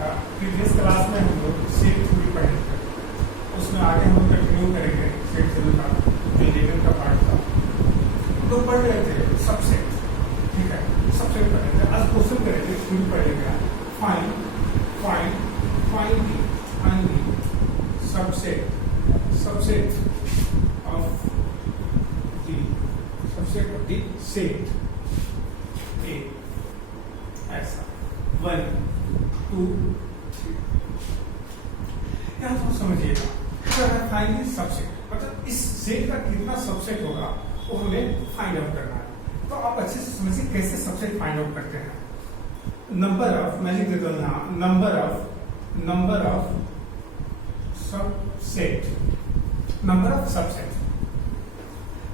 Previous class में हम लोग सेट थ्योरी पढ़े थे, उसमें आगे हम कंटिन्यू करेंगे सेट थ्योरी का जो 11 का पार्ट था। हम लोग पढ़ रहे थे सबसेट, ठीक है, सबसेट पढ़ रहे थे। आज क्वेश्चन करेंगे, थ्योरी पढ़ेगा find subset of the set ए, ऐसा 1 2 3। यहाँ थोड़ा समझिएगा, फाइंड सबसेट मतलब इस सेट का कितना सबसेट होगा वो हमें फाइंड आउट करना है। तो आप अच्छे से समझिए कैसे सबसेट फाइंड आउट करते हैं। नंबर ऑफ, मैं लिख देता हूँ यहाँ, नंबर ऑफ सबसेट।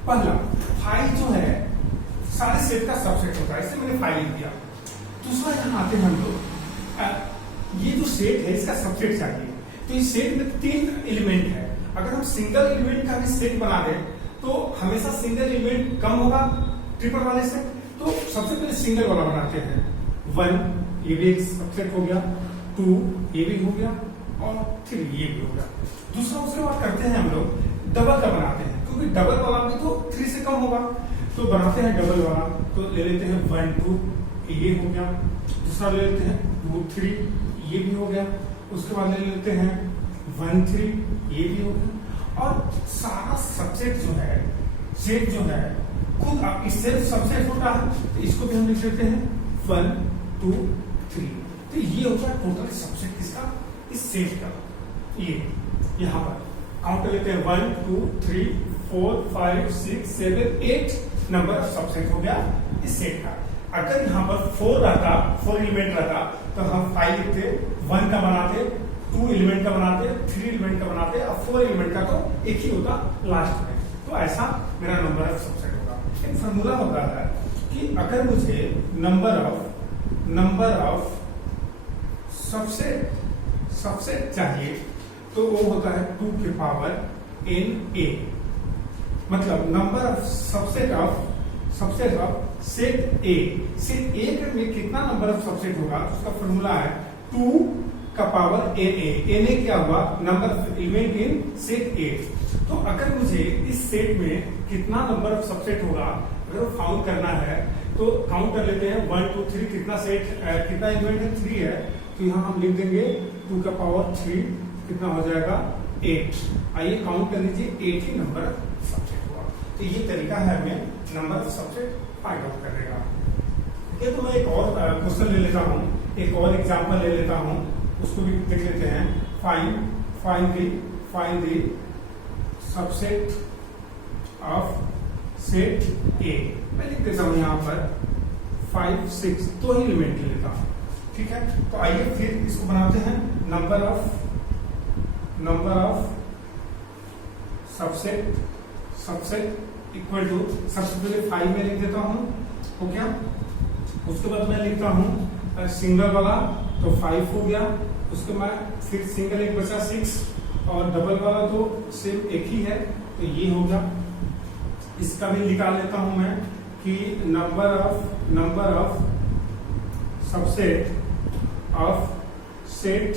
पहला फाइव जो है सारे सेट का सबसेट होता है, इससे मैंने फाइव लिख दिया। दूसरा यहाँ आते हैं हम लोग, ये जो सेट है इसका सबसेट चाहिए। तो इस सेट में 3 एलिमेंट है। अगर हम सिंगल एलिमेंट का भी सेट बना दें तो हमेशा सिंगल एलिमेंट कम होगा ट्रिपल वाले से। तो सबसे पहले सिंगल वाला बनाते हैं। 1 ये भी एक सबसेट हो गया, 2 ये भी हो गया और 3 ये भी हो गया। दूसरा उसके बाद करते हैं हम लोग डबल का बनाते हैं, क्योंकि डबल वाला भी तो 3 से कम होगा। तो बनाते हैं डबल वाला, तो ले लेते हैं 1 2 ये हो गया। दूसरा ले लेते हैं 2 3 ये भी हो गया। उसके बाद ले लेते हैं 1 3 ये भी हो गया। और सारा सबसेट जो है, सेट जो है खुद इससे सबसेट होता है, तो इसको भी हम लिख देते हैं 1 2 3। तो ये होता है टोटल सबसेट किसका, इस सेट का। ये यहाँ पर काउंट लेते हैं 1 2 3 4 5 6 7 8 नंबर सबसेट हो गया इस सेट का। अगर यहाँ पर 4 एलिमेंट रहता तो हम 5 लिखते, 1 का बनाते, 2 एलिमेंट का बनाते, 3 एलिमेंट का बनाते और 4 एलिमेंट का तो एक ही होता लास्ट में। तो ऐसा मेरा नंबर ऑफ सबसेट होगा। एक फॉर्मूला होता है कि अगर मुझे नंबर ऑफ सबसेट चाहिए तो वो होता है 2 की पावर na। मतलब number of subset of set A. Set ए में कितना नंबर ऑफ सबसेट होगा, उसका फॉर्मूला है 2 का पावर na क्या हुआ, number of element in set A. तो अगर मुझे इस सेट में कितना नंबर ऑफ सबसेट होगा अगर वो फाउंड करना है तो काउंट कर लेते हैं 1 2 3। कितना एलिमेंट है, 3 है। तो यहाँ हम लिख देंगे 2 का पावर 3 कितना हो जाएगा 8। आइए काउंट कर लीजिए, 8 ही नंबर सबसेट हुआ। तो ये तरीका है हमें number of subset find out करने का। ठीक है, तो मैं एक और क्वेश्चन ले लेता हूँ, एक और एग्जांपल ले लेता हूँ, उसको भी देख लेते हैं। Find the subset of set ए। मैं लिख देता हूँ यहाँ पर 5 6 2 ही एलिमेंट ले लेता हूँ। ठीक है, तो आइए फिर इसको बनाते हैं। Number of subset equal to, सबसे पहले 5 में लिख देता हूँ, हो गया। उसके बाद मैं लिखता हूँ सिंगल वाला, तो 5 हो गया। उसके बाद फिर सिंगल एक बचा 6 और डबल वाला तो सिर्फ एक ही है, तो ये हो गया। इसका भी निकाल लेता हूं मैं कि number of subset of set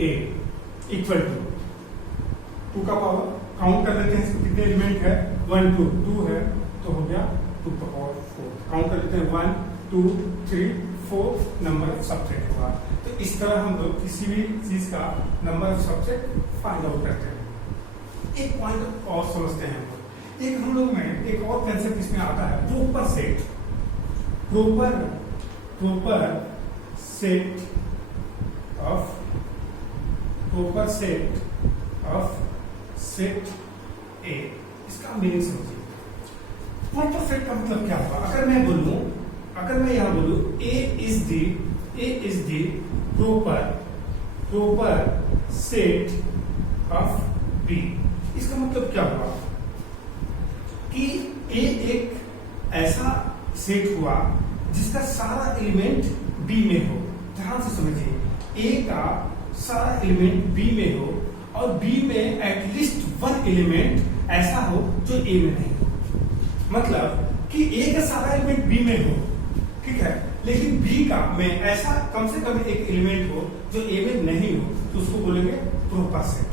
A equal to 2 का पावर, काउंट कर लेते हैं कितने एलिमेंट है, 1 2 है, तो हो गया 2 का पावर 4। काउंट कर लेते हैं 1 2 3 4 नंबर ऑफ सबसेट होगा। तो इस तरह हम लोग किसी भी चीज का number of subset find out करते हैं। एक पॉइंट और समझते हैं हम लोग, एक हम लोग में एक और कंसेप्ट इसमें आता है, प्रॉपर सेट ऑफ सेट ए। इसका मीनिंग समझिए। प्रॉपर सेट का मतलब क्या होगा, अगर मैं यहां बोलूं A is the proper set of B, इसका मतलब क्या हुआ कि ए एक ऐसा सेट हुआ जिसका सारा एलिमेंट बी में हो। ध्यान से समझिए, ए का सारा एलिमेंट बी में हो और बी में एटलीस्ट 1 एलिमेंट ऐसा हो जो ए में नहीं हो। मतलब कि ए का सारा एलिमेंट बी में हो, ठीक है, लेकिन बी का में ऐसा कम से कम एक एलिमेंट हो जो ए में नहीं हो तो उसको बोलेंगे प्रोपर सेट,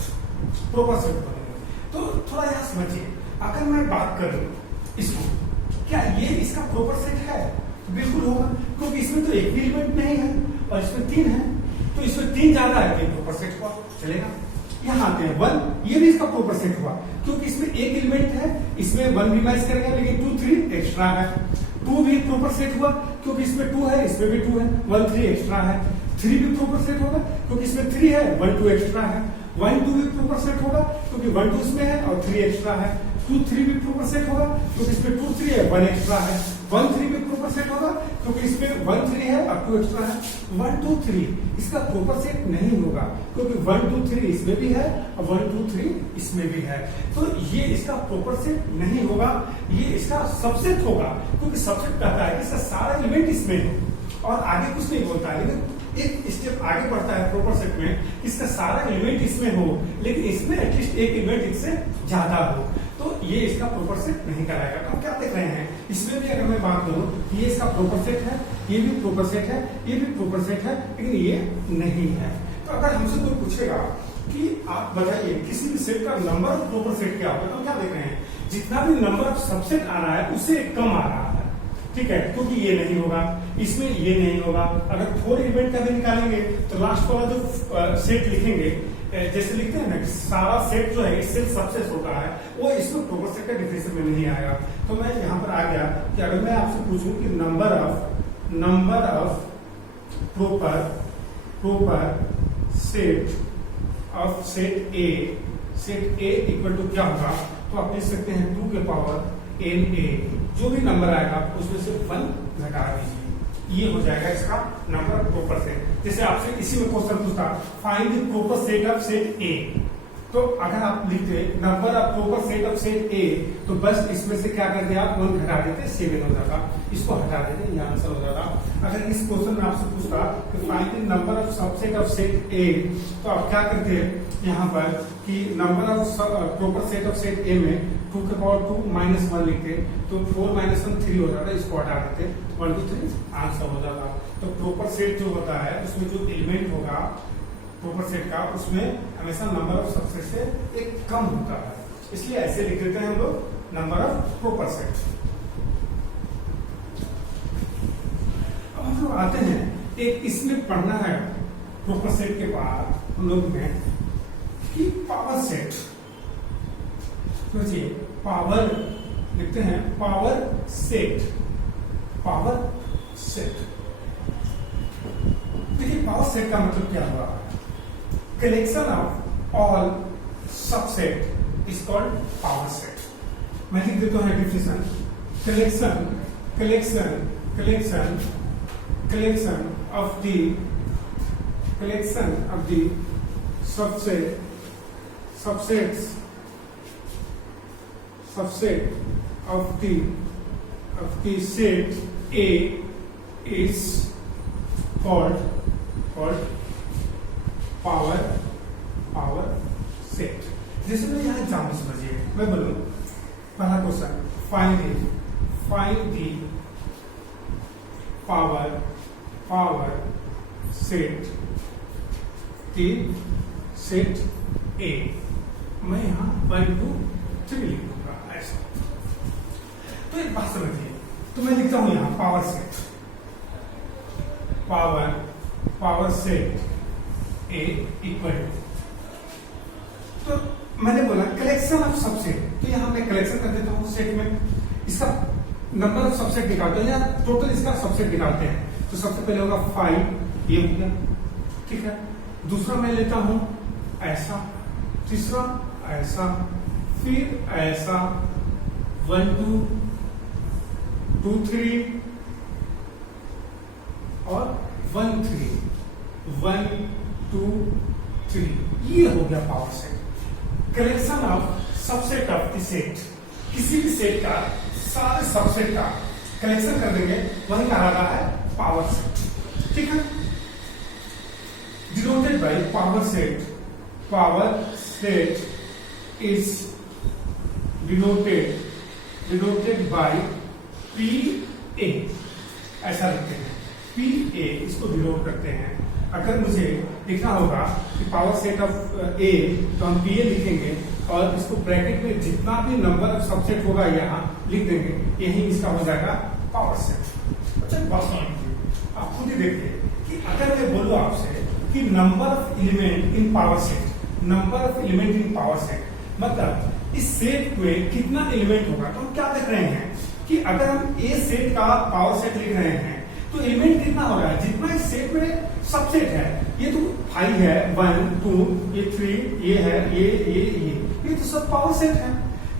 प्रोपर सेट बोलेंगे। तो थोड़ा यहां समझिए, अगर मैं बात करूं इसको, क्या ये इसका प्रोपर सेट है? बिल्कुल होगा, क्योंकि इसमें तो एक भी एलिमेंट नहीं है और इसमें 3 है, तो इसमें 3 ज्यादा है तो प्रोपर सेट हुआ, चलेगा। यहाँ आते हैं 1, ये भी इसका प्रोपर सेट हुआ क्योंकि इसमें एक एलिमेंट है, इसमें 1 भी मैच करेगा, लेकिन 2 3 एक्स्ट्रा है। 2 भी प्रोपर सेट हुआ क्योंकि इसमें 2 है, इसमें भी 2 है, 1 3 एक्स्ट्रा है। 3 भी प्रोपर सेट होगा क्योंकि इसमें 3 है, 1 2 एक्स्ट्रा है। 1 2 भी प्रोपर सेट होगा क्योंकि 1 2 इसमें है और 3 एक्स्ट्रा है। 2 3 भी प्रोपर सेट होगा क्योंकि इसमें 2 3 है, 1 एक्स्ट्रा है। 1 3 भी प्रोपर सेट होगा क्योंकि इसमें 1 3 है और 2 एक्स्ट्रा है। 1 2 3 इसका प्रोपर सेट नहीं होगा क्योंकि 1 2 3 इसमें भी है और 1 2 3 इसमें भी है, तो ये इसका प्रोपर सेट नहीं होगा, ये इसका सबसेट होगा क्योंकि सबसेट कहता है कि इसका सारा एलिमेंट इसमें है और आगे कुछ नहीं बोलता है। लेकिन एक स्टेप आगे बढ़ता है प्रोपर सेट में, इसका सारा एलिमेंट इसमें हो लेकिन इसमें एटलीस्ट एक एलिमेंट इससे ज्यादा हो, तो ये इसका प्रोपर सेट नहीं कराएगा। तो हम क्या देख रहे हैं, इसमें भी अगर मैं बात करूं ये इसका प्रोपर सेट है, ये भी प्रोपर सेट है, ये भी प्रोपर सेट है, लेकिन ये नहीं है। तो अगर हमसे कोई पूछेगा कि आप बताइए किसी भी सेट का नंबर ऑफ प्रोपर सेट क्या होगा, तो हम क्या देख रहे हैं, जितना भी नंबर ऑफ सबसेट आ रहा है उससे कम आ रहा है, ठीक है, क्योंकि ये नहीं होगा, इसमें ये नहीं होगा। अगर 4 एलिमेंट का भी निकालेंगे तो लास्ट वाला जो सेट लिखेंगे, जैसे लिखते हैं ना कि सारा सेट जो है इससे सबसेट होता है, वो इसमें प्रोपर सेट का डिफिनेशन में नहीं आएगा। तो मैं यहाँ पर आ गया कि अगर मैं आपसे पूछूं कि number of proper set of set A equal to क्या होगा, तो आप लिख सकते हैं 2 के पावर na, जो भी नंबर आएगा उसमें से 1 घटा दीजिए, ये हो जाएगा इसका नंबर ऑफ प्रोपर सेट। जैसे आपसे इसी में क्वेश्चन पूछता find the proper set of set A, तो अगर आप लिखते number of proper set of set A, तो बस इसमें से क्या करते आप 1 घटा देते 7 हो जाता, इसको हटा देते, ये आंसर हो जाता। अगर इस क्वेश्चन में आपसे पूछता कि find the number of subset of set A, तो आप क्या करते हैं यहाँ पर कि number of proper set of set ए में 2 के पावर 2 माइनस 1 लिखते, तो 4 माइनस 1 3 हो जाता, इसको हटा देते, 1 2 3 आंसर हो जाता। तो प्रोपर सेट जो होता है उसमें जो एलिमेंट होगा प्रोपर सेट का, उसमें हमेशा नंबर ऑफ सबसेट से एक कम होता है, इसलिए ऐसे लिख देते हैं हम लोग नंबर ऑफ प्रोपर सेट। अब हम लोग आते हैं, एक इसमें पढ़ना है प्रोपर सेट के बाद हम लोग में कि पावर सेट, सोचिए पावर लिखते हैं, पावर सेट देखिए पावर सेट का मतलब क्या हुआ, collection of all subset is called power set. मैं लिख देता हूं definition, collection of the subset of the set A is called power set। जैसे मैं यहाँ एग्जाम्पल समझिए, मैं बोलूँ पहला question, find the power set A, मैं यहाँ 1 2 3 लिखूंगा ऐसा। तो एक बात समझिए, तो मैं लिखता हूं यहां पावर सेट ए इक्वल, तो मैंने बोला कलेक्शन ऑफ सबसेट, तो यहां मैं कलेक्शन कर देता हूं सेट में, इसका नंबर ऑफ सबसेट निकालते हैं या टोटल इसका सबसेट निकालते हैं। तो सबसे पहले होगा 5, ये हो गया, ठीक है। दूसरा मैं लेता हूं ऐसा, तीसरा ऐसा, फिर ऐसा, 1 2 2 3 और 1 3 1 2 3, ये हो गया power set. Collection of subset of the set, किसी भी सेट का सारे सबसेट का कलेक्शन कर देंगे, वही कहा रहा है पावर सेट, ठीक है। Denoted by power set is denoted by PA, ऐसा लिखते हैं। पी ए इसको डिनोट करते हैं। अगर मुझे लिखना होगा कि पावर सेट ऑफ ए, तो हम पी ए लिखेंगे और इसको ब्रैकेट में जितना भी नंबर ऑफ सबसेट होगा यहाँ लिख देंगे, यही इसका हो जाएगा पावर सेट। अच्छा बात समझिए, आप खुद ही देखिए कि अगर मैं बोलूँ आपसे कि number of element in power set, number of element in power set मतलब इस सेट में कितना एलिमेंट होगा, तो हम क्या देख रहे हैं कि अगर हम ए सेट का पावर सेट लिख रहे हैं तो एलिमेंट कितना हो रहा है, जितना इस सेट में सबसेट है, ये तो 5 है, 1 2 ये 3 ये है, ये तो सब पावर सेट है।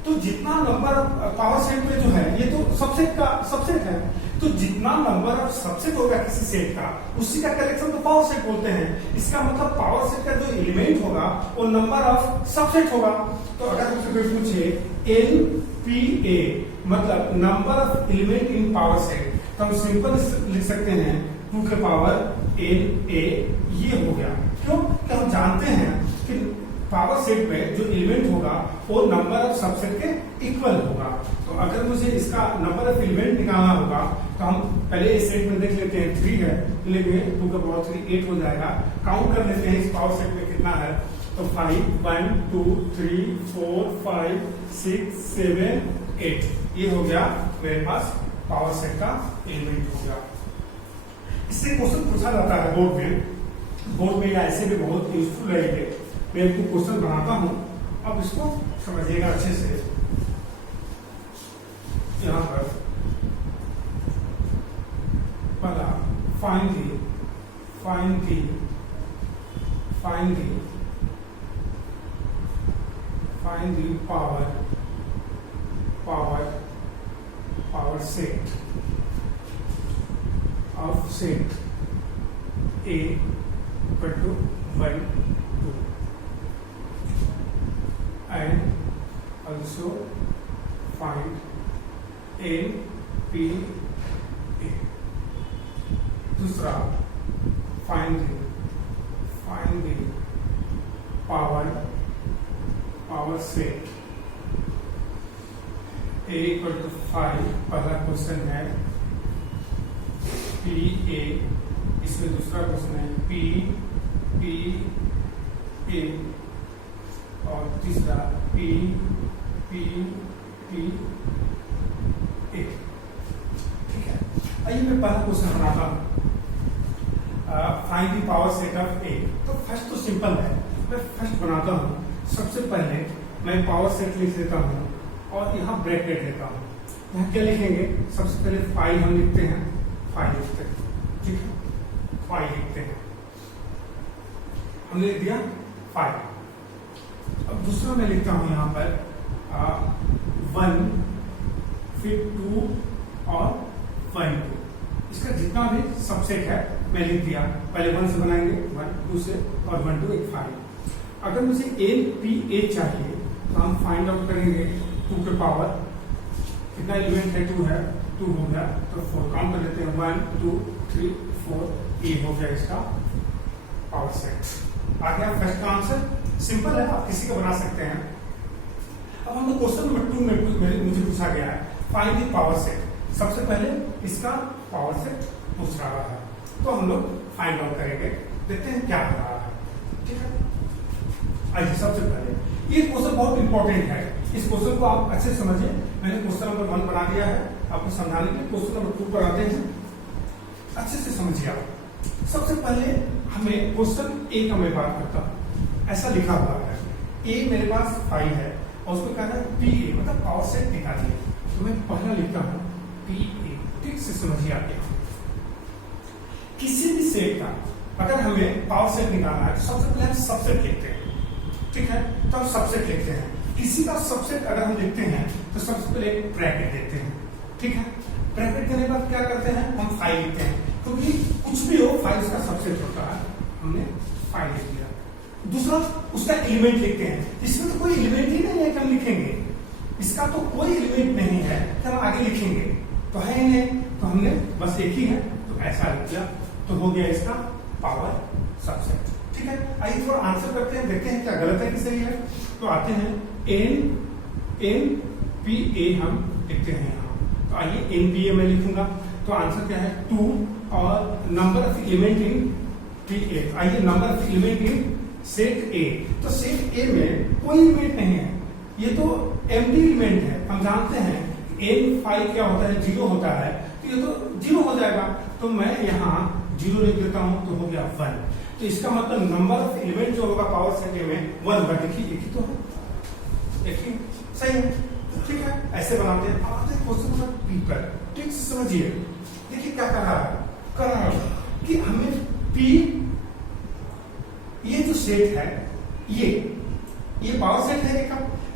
तो जितना नंबर पावर सेट में जो है ये तो सबसेट का सबसेट है, तो जितना नंबर ऑफ सबसेट होगा किसी सेट का उसी का कलेक्शन तो पावर सेट बोलते हैं। इसका मतलब पावर सेट का जो एलिमेंट होगा वो नंबर ऑफ सबसेट होगा। तो अगर हमसे कोई पूछे एन पी ए मतलब number of element in power set, तो हम सिंपल लिख सकते हैं 2 के पावर एन ए, ये हो गया। क्यों? कि हम जानते हैं कि पावर सेट में जो एलिमेंट होगा वो नंबर ऑफ सबसेट के इक्वल होगा। तो अगर मुझे इसका नंबर ऑफ एलिमेंट निकालना होगा तो हम पहले इस सेट में देख लेते हैं 3 है, लेकिन 2 का पावर 3 8 हो जाएगा। काउंट कर लेते हैं इस पावर सेट में कितना है, तो 5 1 2 3 4 5 6 7 8 ये हो गया मेरे पास पावर सेट का एलिमेंट हो गया। इससे क्वेश्चन पूछा जाता है बोर्ड में या ऐसे भी बहुत यूजफुल रहेंगे। मैं आपको क्वेश्चन बनाता हूं, अब इसको समझिएगा अच्छे से। यहां पर पहला find the power set of set A equal to 1 2 and also find N P A। दूसरा find the power set A equal to 5। पहला क्वेश्चन है पी ए, इसमें दूसरा क्वेश्चन है पी ए और तीसरा पी ए। ठीक है, आइए मैं पहला क्वेश्चन बनाता हूँ, find the power set of A. तो फर्स्ट तो सिंपल है, मैं फर्स्ट बनाता हूँ। सबसे पहले मैं पावर सेट लिख देता हूँ और यहाँ ब्रैकेट लेता हूँ। यहाँ क्या लिखेंगे, सबसे पहले 5 हम लिखते हैं, 5 लिखते हैं, ठीक है 5 लिखते हैं, हमने लिख दिया 5। अब दूसरा मैं लिखता हूं यहां पर 1 फिर 2 और 1 2। इसका जितना भी सबसेट है मैं लिख दिया। पहले 1 से बनाएंगे, 1 2 से और 1 2 एक 5। अगर मुझे एन पी ए चाहिए तो हम फाइंड आउट करेंगे 2 के पावर कितना एलिमेंट है, 2 है, 2 हो गया तो 4 काउंट कर लेते हैं, 1 2 3 4 ये हो गया इसका पावर सेट। आ गया फर्स्ट का आंसर, सिंपल है, आप किसी का बना सकते हैं। अब हम क्वेश्चन नंबर 2 में मुझे पूछा गया है फाइंड द पावर सेट। सबसे पहले इसका पावर सेट पूछ रहा है, तो हम लोग फाइंड आउट करेंगे, देखते हैं क्या हो रहा है। ठीक है, आइए सबसे पहले ये क्वेश्चन बहुत इंपॉर्टेंट है, इस क्वेश्चन को आप अच्छे से समझिए। मैंने क्वेश्चन नंबर 1 बना दिया है आपको समझाने के लिए, क्वेश्चन नंबर 2 पर आते हैं, अच्छे से समझिए आप। सबसे पहले हमें क्वेश्चन ए का मैं बात करता हूं। ऐसा लिखा हुआ है ए मेरे पास 5 है और उसको कहना है पी ए मतलब पावर सेट निकालिए। तो मैं पहला लिखता हूं पी ए, ठीक से समझिए आप। किसी भी सेट का अगर हमें पावर सेट निकालना है तो सबसे पहले हम सबसेट लिखते हैं, ठीक है, तो हम सबसेट लिखते हैं। किसी का सबसेट अगर हम लिखते हैं तो सबसे पहले एक ब्रैकेट देते हैं, ठीक है। ब्रैकेट देने के बाद क्या करते हैं, हम 5 लिखते हैं, क्योंकि कुछ भी हो 5 उसका सबसेट होता है, हमने 5 लिख दिया। दूसरा उसका एलिमेंट लिखते हैं, इसमें तो कोई एलिमेंट ही नहीं है कि हम लिखेंगे, इसका तो कोई एलिमेंट नहीं है तो हम आगे लिखेंगे, तो है ही नहीं, तो हमने बस एक ही है तो ऐसा लिख दिया, तो हो गया इसका पावर सबसेट। ठीक है, आइए थोड़ा आंसर करते हैं, देखते हैं क्या गलत है कि सही है। तो आते हैं एन पी ए हम लिखते हैं यहाँ, तो आइए एन पी ए में लिखूंगा, तो आंसर क्या है 2 और number of element in P A. आइए number of element in set A. तो सेट ए में कोई एलिमेंट नहीं है, ये तो एम्प्टी एलिमेंट है। हम जानते हैं एन फाइव क्या होता है, 0 होता है, तो ये तो 0 हो जाएगा। तो मैं यहाँ 0 लिख देता हूं तो हो गया 1। तो इसका मतलब नंबर ऑफ एलिमेंट जो होगा पावर सेट ए में 1 होगा। देखिए एक ही तो है, एक ही सही है, ठीक है। ऐसे बनाते हैं। आते क्वेश्चन नंबर पी पर, ठीक से समझिए। देखिए क्या कर रहा है कि हमें पी, ये जो सेट है ये पावर सेट है का,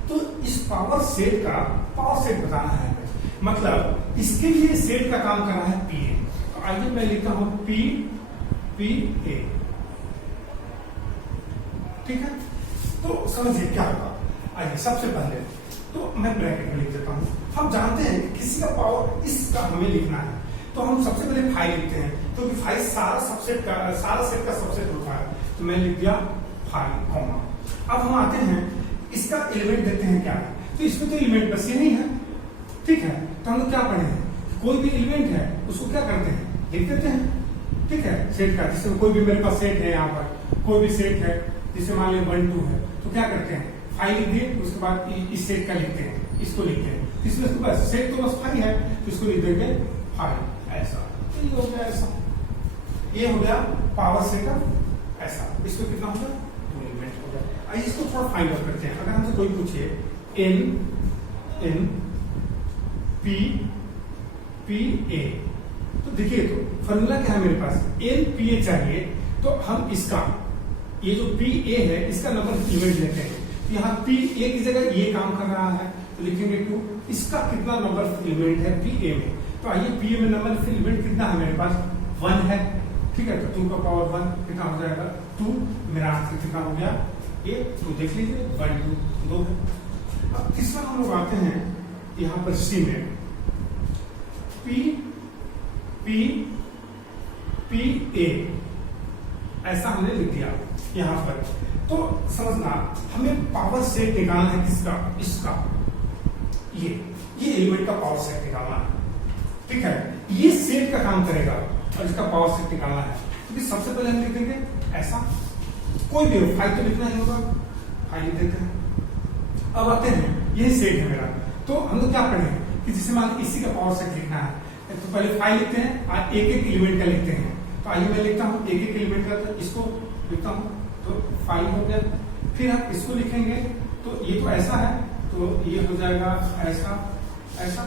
तो इस पावर सेट का पावर सेट बताना है। मतलब इसके लिए सेट का काम कर रहा है पी ए। तो आइए मैं लिखता हूं पी ए, ठीक है। तो समझिए क्या होगा। आइए सबसे पहले तो मैं ब्रैकेट में लिख देता हूं। हम जानते हैं कि किसी का पावर इसका हमें लिखना है, तो हम सबसे पहले 5 लिखते हैं, क्योंकि तो 5 सारा सेट का सबसेट होता है। तो मैं लिख दिया 5 कॉमा। अब हम आते हैं इसका एलिमेंट देखते हैं क्या है। तो इसमें तो एलिमेंट बस ये नहीं है, ठीक है। तो हम लोग क्या पढ़े हैं, कोई भी एलिमेंट है उसको क्या करते हैं, लिख देते हैं, ठीक है। सेट का, जैसे कोई भी मेरे पास सेट है, यहाँ पर कोई भी सेट है, जैसे मान लीजिए 1 2 है, तो क्या करते हैं 5 लिख दिए, उसके बाद इस सेट का लिखते हैं, इसको लिखते हैं। इसमें तो बस सेट तो बस 5 है, तो इसको लिख देंगे 5 ऐसा। तो ये हो गया ऐसा, ये हो गया पावर सेट का ऐसा। इसको कितना होगा, 2 एलिमेंट हो गया। आइए इसको थोड़ा फाइंड आउट करते हैं। अगर हमसे कोई पूछे n p a, तो देखिए तो फॉर्मूला क्या है मेरे पास, n p a चाहिए। तो हम इसका ये जो p a है इसका नंबर एलिमेंट लेते हैं। यहाँ p a की जगह ये काम कर रहा है, तो लिखेंगे 2। इसका कितना नंबर एलिमेंट है p a में, तो आइए p a में नंबर एलिमेंट कितना है मेरे पास, 1 है, ठीक है। तो 2 का पावर 1 कितना हो जाएगा, 2। मेरा आंसर कितना हो गया, ये 2। देख लीजिए 1 2 है। अब तीसरा हम लोग आते हैं यहाँ पर सी में, पी ए ऐसा हमने लिख दिया यहाँ पर। तो समझना, हमें पावर सेट निकालना है किसका, इसका, ये एलिमेंट का पावर सेट निकालना है, ठीक है। ये सेट का काम करेगा और इसका पावर सेट निकालना है। क्योंकि सबसे पहले हम लिख देंगे ऐसा, कोई भी हो, 5 तो लिखना ही होगा, 5 लिख देते हैं। अब आते हैं, ये सेट है मेरा, तो हम लोग क्या पढ़े कि जिसे मान इसी का पावर सेट लिखना है, तो पहले 5 लिखते हैं और एक एलिमेंट का लिखते हैं। तो आइए मैं लिखता हूँ एक एलिमेंट का, तो इसको लिखता हूँ, तो 5 हो गया। फिर हम इसको लिखेंगे, तो ये तो ऐसा है, तो ये हो जाएगा ऐसा ऐसा।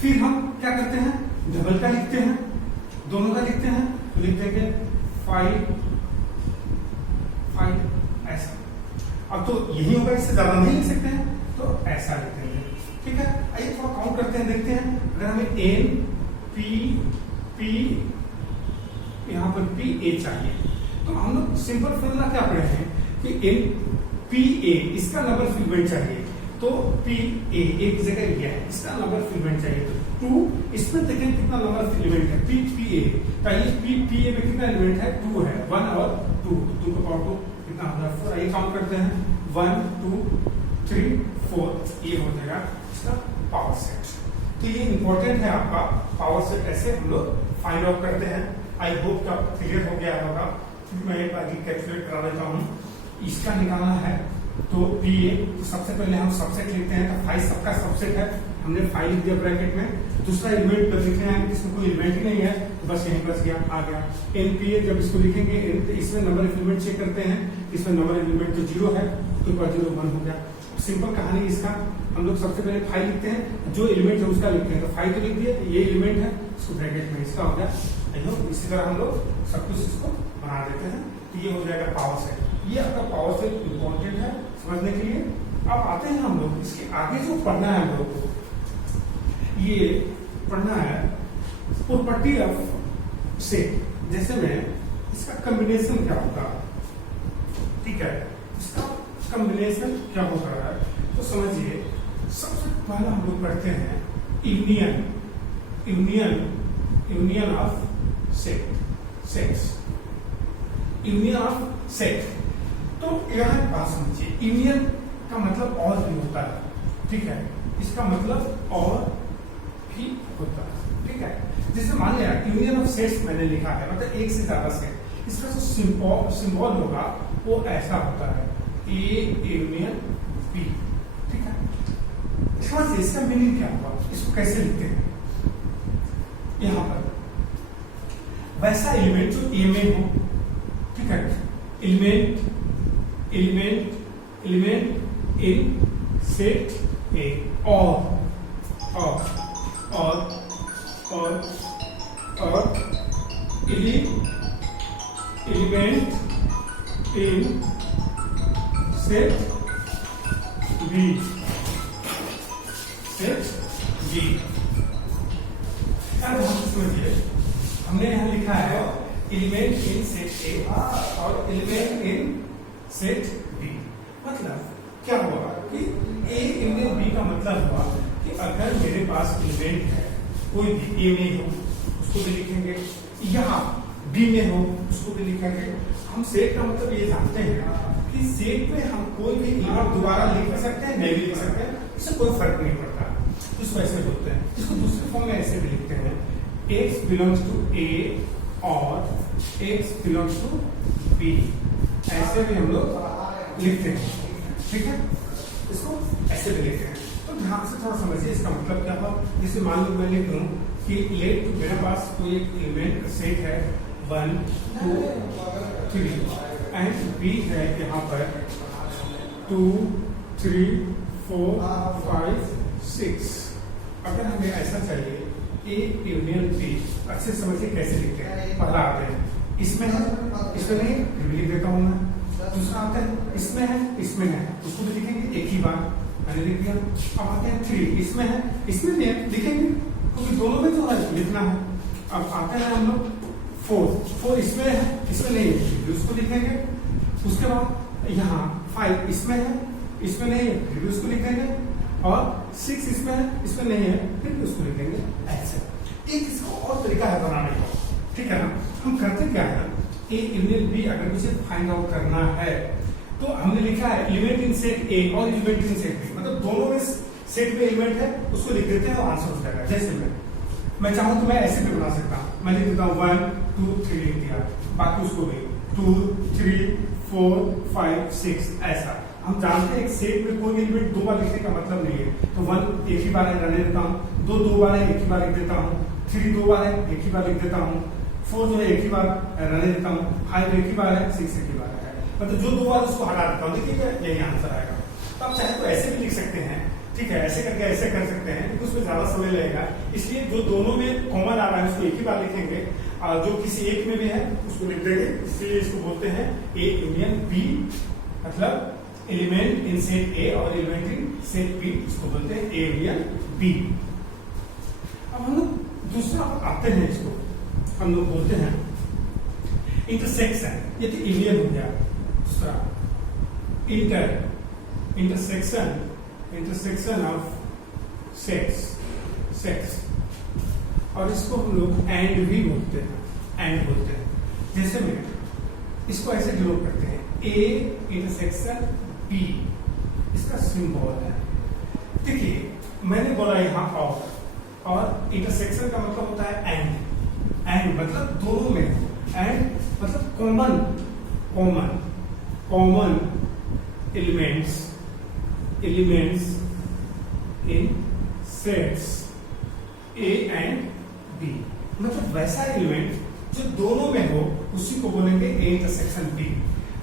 फिर हम क्या करते हैं, डबल का लिखते हैं, दोनों का लिखते हैं, तो लिख देंगे 5 ऐसा। अब तो यही होगा, इससे ज्यादा नहीं लिख सकते हैं, तो ऐसा लिख देंगे, ठीक है। आइए थोड़ा काउंट करते हैं, देखते हैं। अगर हमें n p यहाँ पर p a चाहिए, तो हम लोग सिंपल फॉर्मूला क्या पढ़े हैं कि n p a इसका नंबर एलिमेंट चाहिए, तो p a एक जगह लिया है, इसका नंबर एलिमेंट चाहिए, तो 2। इसमें देखें कितना नंबर एलिमेंट है, p a। p a में कितना एलिमेंट है, 2 है, 1 और 2, 2 का पावर 2 कितना होगा, 4। आइए काउंट करते हैं, 1 2 3 4, ये हो जाएगा इसका पावर सेट। तो ये इंपॉर्टेंट है आपका पावर सेट, ऐसे हम लोग फाइंड आउट करते हैं। आई होप का क्लियर हो गया होगा। मैं एक बार कैलकुलेट करा देता हूँ। इसका निकालना है तो पी ए, तो सबसे पहले हम सबसेट लिखते हैं, तो 5 सबका सबसेट है, हमने 5 लिख दिया ब्रैकेट में। दूसरा एलिमेंट लिखने हैं, इसमें कोई एलिमेंट ही नहीं है, तो बस यहीं बच गया, आ गया एनपीए। जब इसको लिखेंगे इसमें नंबर एलिमेंट चेक करते हैं, इसमें नंबर एलिमेंट तो 0 है, तो 0 1 हो गया। सिंपल कहानी इसका, हम लोग सबसे पहले 5 लिखते हैं, जो एलिमेंट है उसका लिखते हैं, तो 5 तो लिख दिए, ये एलिमेंट है, इसको ब्रैकेट में इसका हो गया। इसी तरह हम लोग सब कुछ इसको बना देते हैं, तो ये हो जाएगा पावर सेट। ये आपका पावर सेट इंपॉर्टेंट है समझने के लिए। अब आते हैं हम लोग इसके आगे जो पढ़ना है हम लोग को, ये पढ़ना है प्रॉपर्टी ऑफ सेट। जैसे में इसका कॉम्बिनेशन क्या होगा, ठीक है, इसका कॉम्बिनेशन क्या होता है, तो समझिए। सबसे पहले हम लोग पढ़ते हैं union of sets, union of set. तो यह बात समझिए, यूनियन का मतलब और भी होता है, ठीक है, इसका मतलब और भी होता है, ठीक है। जैसे मान लिया यूनियन ऑफ सेट्स मैंने लिखा है, मतलब एक से ज्यादा सेट, इसका जो सिंबल होगा वो ऐसा होता है ए यूनियन बी, ठीक है। इसका मीनिंग क्या होगा, इसको कैसे लिखते हैं? यहां पर वैसा एलिमेंट जो ए में हो, ठीक है, element element element in set A और element in set B, set B. अब हम समझिए, हमने यहाँ लिखा है एलिमेंट इन सेट ए और एलिमेंट इन सेट बी। मतलब क्या हुआ कि ए यूनियन बी का मतलब हुआ कि अगर मेरे पास एलिमेंट है कोई भी, ए में हो उसको भी लिखेंगे, या बी में हो उसको भी लिखेंगे। हम सेट का मतलब ये जानते हैं कि सेट में हम कोई भी एलिमेंट दोबारा लिख सकते हैं, नहीं भी लिख सकते हैं, इससे कोई फर्क नहीं पड़ता। इसको ऐसे बोलते हैं, इसको दूसरे फॉर्म में ऐसे भी लिखते हैं, x बिलोंग्स टू ए और x बिलोंग्स टू बी, ऐसे भी हम लोग लिखते हैं, ठीक है। इसको ऐसे भी लिखते हैं। तो ध्यान से थोड़ा समझिए इसका मतलब क्या हुआ। जैसे मान लो मैं लिख दूं कि लेट मेरे पास कोई एक एलिमेंट सेट है 1 2 3 एंड बी है यहाँ पर 2 3 4 5 6। अगर हमें ऐसा चाहिए ए यूनियन बी, अच्छे समझिए कैसे लिखते हैं। पहला आते हैं इसमें है, इसमें नहीं, फिर भी लिख देता हूँ मैं। दूसरा आता है इसमें है, इसमें है, उसको भी लिखेंगे एक ही बार, मैंने लिख दिया। अब आते हैं 3, इसमें है, इसमें भी है, लिखेंगे क्योंकि दोनों में जो है लिखना है। अब आते हैं हम लोग 4 इसमें है, इसमें नहीं है, उसको लिखेंगे। उसके बाद यहाँ 5 इसमें है, इसमें नहीं है, फिर भी उसको लिखेंगे। और 6 इसमें है, इसमें नहीं है, फिर भी उसको लिखेंगे। ऐसे एक इसका और तरीका है बनाने का, ठीक है ना। हम करते क्या है, ए यूनियन बी अगर मुझे फाइंड आउट करना है तो हमने लिखा है एलिमेंट इन सेट ए और एलिमेंट इन सेट बी, मतलब दोनों में सेट में एलिमेंट है, उसको लिख देते हैं और आंसर हो जाएगा। जैसे मैं चाहूँ तो मैं ऐसे भी बना सकता हूँ, मैं लिख देता हूँ 1 2 3 लिख दिया, बाकी उसको भी 2 3 4 5 6 ऐसा। हम जानते हैं एक सेट में कोई एलिमेंट दो बार लिखने का मतलब नहीं है, तो 1 एक ही बार रहने देता हूँ, 2 दो बार है एक ही बार लिख देता हूँ, 3 दो बार है एक ही बार लिख देता हूँ, 4 जो है एक ही बार रहने देता हूँ, 5 एक ही बार है, 6 एक ही बार है, मतलब जो 2 बार उसको हटा देता हूँ। देखिए यही आंसर आएगा। तो आप चाहे तो ऐसे भी लिख सकते हैं, ठीक है, ऐसे करके ऐसे कर सकते हैं, क्योंकि उसमें ज्यादा समय लगेगा। इसलिए जो दोनों में कॉमन आ रहा है उसको एक ही बार लिखेंगे, और जो किसी एक में भी है उसको लिख देंगे। इसलिए इसको बोलते हैं ए यूनियन बी, मतलब एलिमेंट इन सेट ए और एलिमेंट इन सेट बी, इसको बोलते हैं ए यूनियन बी। अब हम लोग दूसरा आते हैं, इसको हम लोग बोलते हैं इंटरसेक्शन। ये तो यूनियन हो गया। दूसरा इंटरसेक्शन ऑफ सेट्स, और इसको हम लोग एंड भी बोलते हैं। जैसे में इसको ऐसे डिनोट करते हैं, ए इंटरसेक्शन बी, इसका सिंबल है। देखिए मैंने बोला यहाँ और इंटरसेक्शन का मतलब होता है एंड मतलब दोनों में, एंड मतलब common elements in sets A and B, मतलब वैसा एलिमेंट जो दोनों में हो उसी को बोलेंगे ए इंटरसेक्शन बी।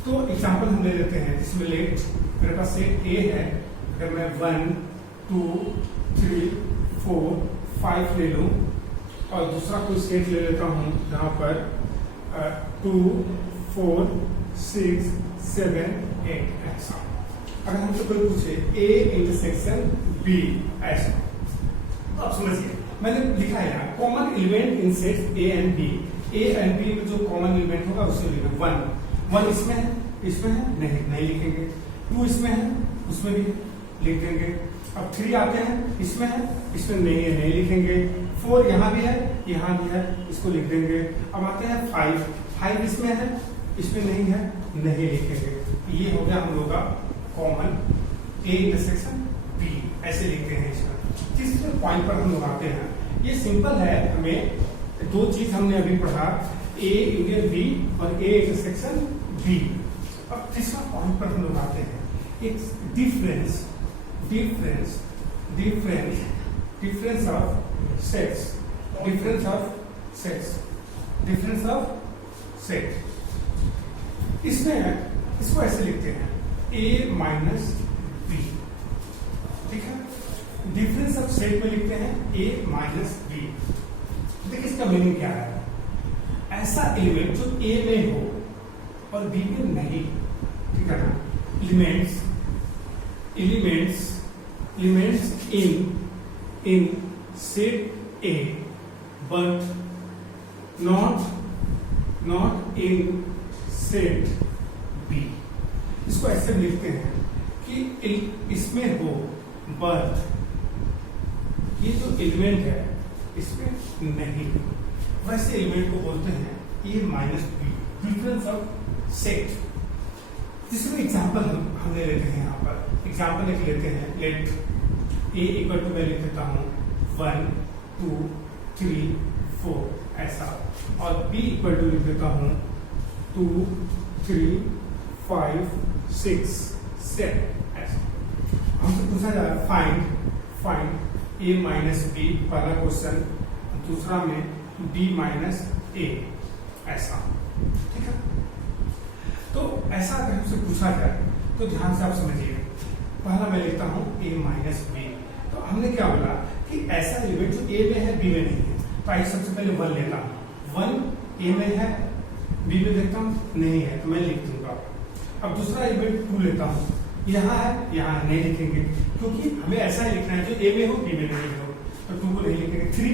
तो एग्जांपल हम ले लेते हैं, जिसमें लेट मेरे पास सेट ए है, अगर मैं 1 2 3 4 5 ले लूं और दूसरा कोई सेट ले लेता हूं जहां पर 2 4 6 7 8 ऐसा। अगर हमसे कोई पूछे ए इंटरसेक्शन बी ऐसा, तो आप समझिए मैंने लिखा है यहाँ common element in set A and B. A and B में जो कॉमन एलिमेंट होगा उससे लिखेंगे 1 इसमें है नहीं लिखेंगे, 2 इसमें है उसमें भी लिख देंगे। अब 3 आते हैं, इसमें है इसमें नहीं लिखेंगे, 4 यहाँ भी है इसको लिख देंगे। अब आते हैं 5 इसमें है इसमें नहीं लिखेंगे। ये हो गया हम लोग का कॉमन ए इंटरसेक्शन बी, ऐसे लिखते हैं इसमें। तीसरे पॉइंट पर हम लोग आते हैं, ये सिंपल है, हमें दो चीज हमने अभी पढ़ा, ए यूनियन बी और ए इंटरसेक्शन बी। अब तीसरा पॉइंट पर हम लोग आते हैं, एक difference difference difference difference of sets, difference of sets, difference of set. इसमें इसको ऐसे लिखते हैं ए माइनस बी, ठीक है। डिफरेंस ऑफ सेट में लिखते हैं ए माइनस बी। देखिए इसका मीनिंग क्या है, ऐसा एलिमेंट जो ए में हो और बी में नहीं, ठीक है ना। Elements elements elements in set A but not in set B. इसको ऐसे लिखते हैं कि इसमें हो बट ये जो एलिमेंट है इसमें नहीं, वैसे एलिमेंट को बोलते हैं A minus B, difference of set. जिसमें एग्जाम्पल हमने लेते हैं, यहाँ पर एग्जाम्पल एक लेते हैं, लेट ए इक्वल टू मैं लिख देता हूँ 1 2 3 4 ऐसा, और बी इक्वल टू लिख देता हूँ 2 3 5 6 7 ऐसा। हमसे पूछा जा रहा है फाइंड ए माइनस बी, पहला क्वेश्चन, दूसरा में बी माइनस ए ऐसा, ठीक है। तो ऐसा अगर हमसे पूछा जाए तो ध्यान से आप समझिए, पहला मैं लिखता हूं ए माइनस बी। तो हमने क्या बोला कि ऐसा एलिमेंट जो ए में है बी में नहीं है, तो आइए सबसे पहले 1 लेता हूं, 1 ए में है बी में देखता हूं नहीं है तो मैं लिख दूंगा। अब दूसरा एलिमेंट 2 लेता हूं, यहाँ है यहाँ नहीं लिखेंगे क्योंकि हमें ऐसा ही लिखना है जो ए में हो बी में नहीं हो, तो 2 को नहीं लिखेंगे। 3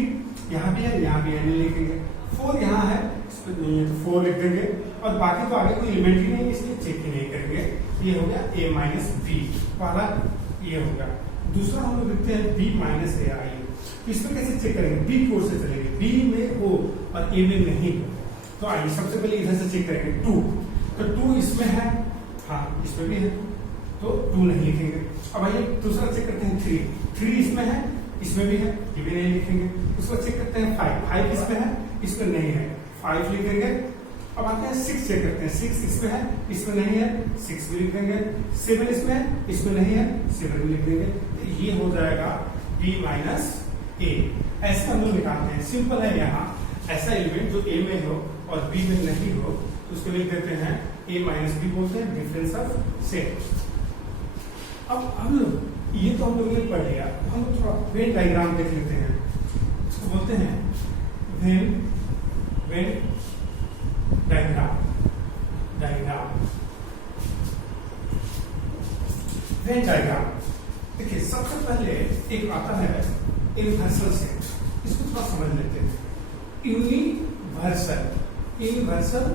यहाँ भी है नहीं लिखेंगे। 4 यहाँ है इस पर नहीं है तो 4 लिख देंगे, और बाकी तो आगे कोई एलिमेंट ही नहीं इसलिए चेक ही नहीं करेंगे। ये हो गया ए माइनस बी, पहला ये हो गया। दूसरा हम लोग लिखते हैं बी माइनस ए। आइए तो इसमें कैसे चेक करेंगे, बी की ओर से चलेंगे, बी में हो और ए में नहीं हो। तो आइए सबसे पहले इधर से चेक करेंगे 2, तो 2 इसमें है, हाँ इसमें भी है तो 2 नहीं लिखेंगे। अब आइए दूसरा चेक करते हैं 3 इसमें है इसमें भी है, ये भी नहीं लिखेंगे। उसको चेक करते हैं 5 इसमें है इसमें नहीं है, 5 लिखेंगे। अब आते हैं 6 चेक करते हैं, 6 इसमें है इसमें नहीं है, 6 भी लिखेंगे। 7 इसमें है इसमें नहीं है, 7 भी लिख देंगे। तो ये हो जाएगा बी माइनस ए। ऐसे हम लोग निकालते हैं, सिंपल है। यहाँ ऐसा एलिमेंट जो ए में हो और बी में नहीं हो तो उसको लिख देते हैं ए माइनस बी, बोलते हैं डिफरेंस ऑफ सेट। अब हम लोग ये तो हम लोगों ने पढ़ लिया, हम लोग थोड़ा वेन डायग्राम देख लेते हैं। इसको बोलते हैं वेन डायग्राम। वेन डायग्राम देखिए, सबसे पहले एक आता है इनवर्सल सेट, इसको थोड़ा समझ लेते हैं। यूनिवर्सल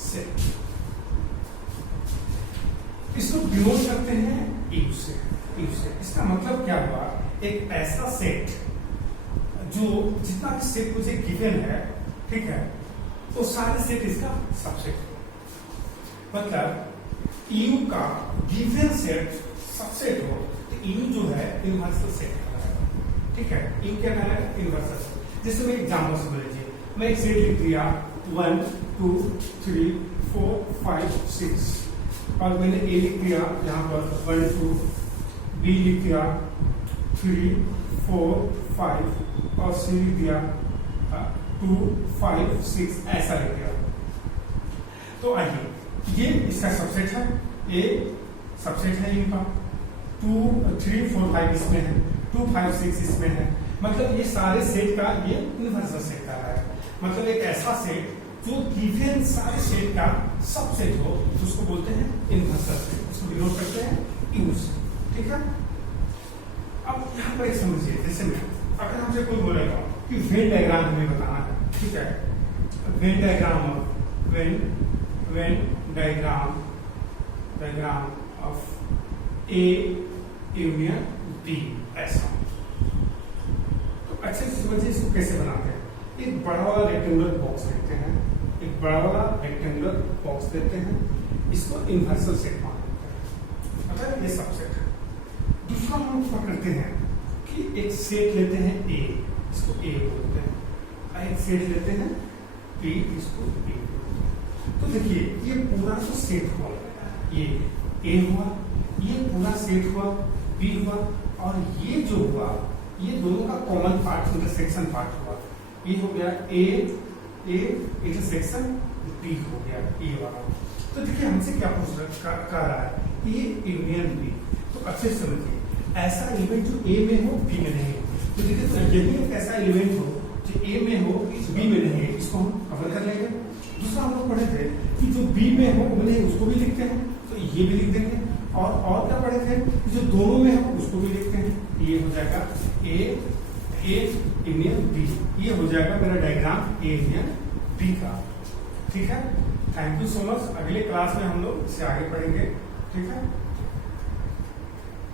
सेट, इसको डिनोट करते हैं यू से। इसका मतलब क्या हुआ, एक ऐसा सेट जो जितना भी सेट मुझे गिवन है, ठीक है, तो सारे सेट इसका सबसेट हो। मतलब यू का गिवन सेट सबसेट हो तो यू जो है यूनिवर्सल सेट कहलाएगा, ठीक है। यू क्या कहलाएगा, यूनिवर्सल सेट। जैसे मैं एग्जांपल से बोलिए, मैं एक सेट लिख दिया 1 2 3 4 5 6, और मैंने ए लिख दिया यहाँ पर 1 2, बी लिख दिया 3 4 5, और सी लिख दिया 2 5 6 ऐसा लिख दिया। तो आइए, ये इसका सबसेट है, ए सबसेट है इनका। 2 3 4 5 इसमें है, 2 5 6 इसमें है। मतलब ये सारे सेट का ये यूनिवर्सल सेट का है। मतलब एक ऐसा सेट जो गिवन सारे सेट का सबसेट हो तो उसको बोलते हैं यूनिवर्सल सेट, उसको डिनोट करते हैं यू से, ठीक है। अब यहाँ पर एक समझिए, जैसे मैं अगर हमसे कोई बोलेगा कि वेन डायग्राम हमें बताना है, ठीक है, Venn diagram of A union B ऐसा। तो अच्छे से समझिए इसको कैसे बनाते हैं। एक बड़ा वाला रेक्टेंगुलर बॉक्स लेते हैं, एक बड़ा वाला रेक्टेंगुलर बॉक्स देते हैं, इसको इनवर्सल सेट मान लेते हैं, मतलब ये सबसेट है। दूसरा हम पकड़ते हैं कि एक सेट लेते हैं ए, इसको ए बोलते हैं। एक सेट लेते हैं P इसको P। तो देखिए ये पूरा तो सेट हुआ, ये A हुआ, ये पूरा सेट हुआ B हुआ, और ये जो हुआ ये दोनों का कॉमन पार्ट इंटरसेक्शन पार्ट हुआ। ये हो गया A इंटरसेक्शन B हो गया A वाला। तो देखिए हमसे क्या कह रहा है, A यूनियन B। तो अच्छे से समझिए, ऐसा एलिमेंट जो A में हो B में नहीं हो। तो देखिए तो यदि एक ऐसा एलिमेंट हो जो A में हो B में नहीं है, इसको हम कवर कर लेंगे। दूसरा हम लोग पढ़े थे कि जो B में हो उन्हें उसको भी लिखते हैं, तो ये भी लिख देंगे। और क्या पढ़े थे कि जो दोनों में हो उसको भी लिखते हैं। ये हो जाएगा A यूनियन B। ये हो जाएगा मेरा डायग्राम A यूनियन B का। ठीक है, थैंक यू सो मच। अगले क्लास में हम लोग इससे आगे पढ़ेंगे। ठीक है।